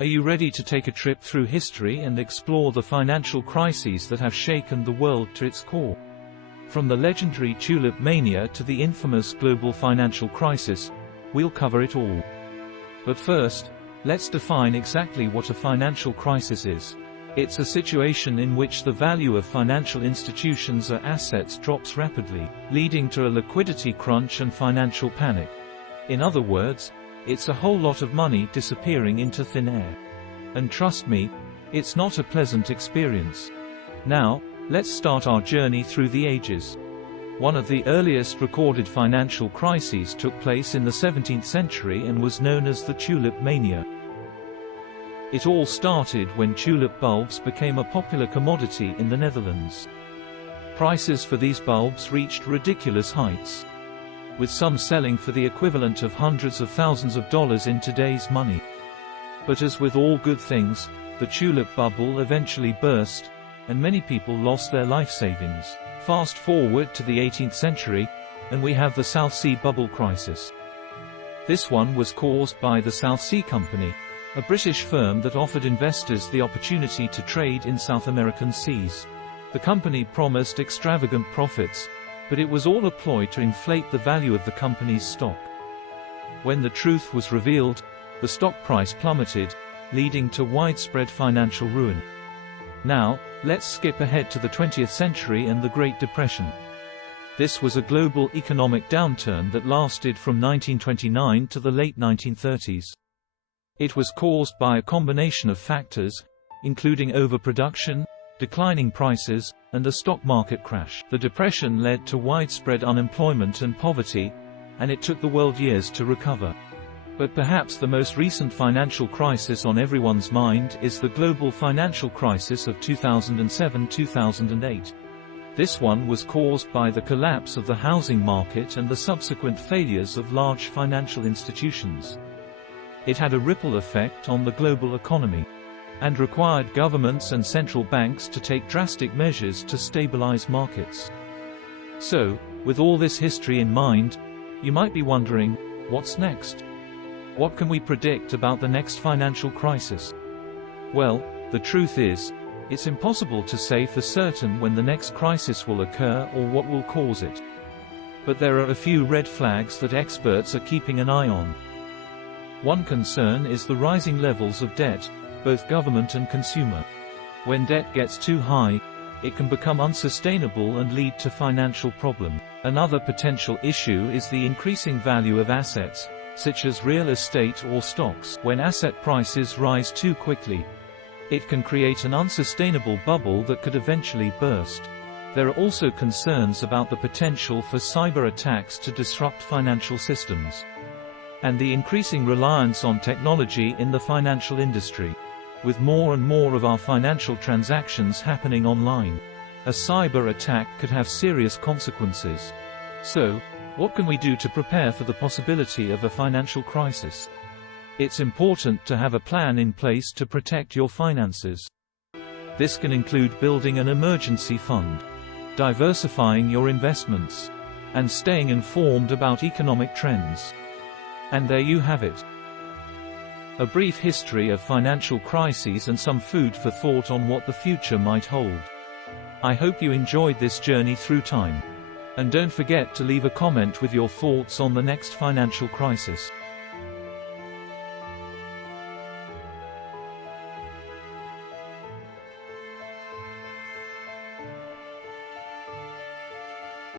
Are you ready to take a trip through history and explore the financial crises that have shaken the world to its core? From the legendary Tulip Mania to the infamous global financial crisis, we'll cover it all. But first, let's define exactly what a financial crisis is. It's a situation in which the value of financial institutions or assets drops rapidly, leading to a liquidity crunch and financial panic. In other words, it's a whole lot of money disappearing into thin air. And trust me, it's not a pleasant experience. Now, let's start our journey through the ages. One of the earliest recorded financial crises took place in the 17th century and was known as the Tulip Mania. It all started when tulip bulbs became a popular commodity in the Netherlands. Prices for these bulbs reached ridiculous heights, with some selling for the equivalent of hundreds of thousands of dollars in today's money. But as with all good things, the tulip bubble eventually burst, and many people lost their life savings. Fast forward to the 18th century, and we have the South Sea Bubble Crisis. This one was caused by the South Sea Company, a British firm that offered investors the opportunity to trade in South American seas. The company promised extravagant profits, but it was all a ploy to inflate the value of the company's stock. When the truth was revealed, the stock price plummeted, leading to widespread financial ruin. Now, let's skip ahead to the 20th century and the Great Depression. This was a global economic downturn that lasted from 1929 to the late 1930s. It was caused by a combination of factors, including overproduction, declining prices, and a stock market crash. The Depression led to widespread unemployment and poverty, and it took the world years to recover. But perhaps the most recent financial crisis on everyone's mind is the global financial crisis of 2007-2008. This one was caused by the collapse of the housing market and the subsequent failures of large financial institutions. It had a ripple effect on the global economy, and required governments and central banks to take drastic measures to stabilize markets. So, with all this history in mind, you might be wondering, what's next? What can we predict about the next financial crisis? Well, the truth is, it's impossible to say for certain when the next crisis will occur or what will cause it. But there are a few red flags that experts are keeping an eye on. One concern is the rising levels of debt, both government and consumer. When debt gets too high, it can become unsustainable and lead to financial problems. Another potential issue is the increasing value of assets, such as real estate or stocks. When asset prices rise too quickly, it can create an unsustainable bubble that could eventually burst. There are also concerns about the potential for cyber attacks to disrupt financial systems, and the increasing reliance on technology in the financial industry. With more and more of our financial transactions happening online, a cyber attack could have serious consequences. So, what can we do to prepare for the possibility of a financial crisis? It's important to have a plan in place to protect your finances. This can include building an emergency fund, diversifying your investments, and staying informed about economic trends. And there you have it. A brief history of financial crises and some food for thought on what the future might hold. I hope you enjoyed this journey through time. And don't forget to leave a comment with your thoughts on the next financial crisis.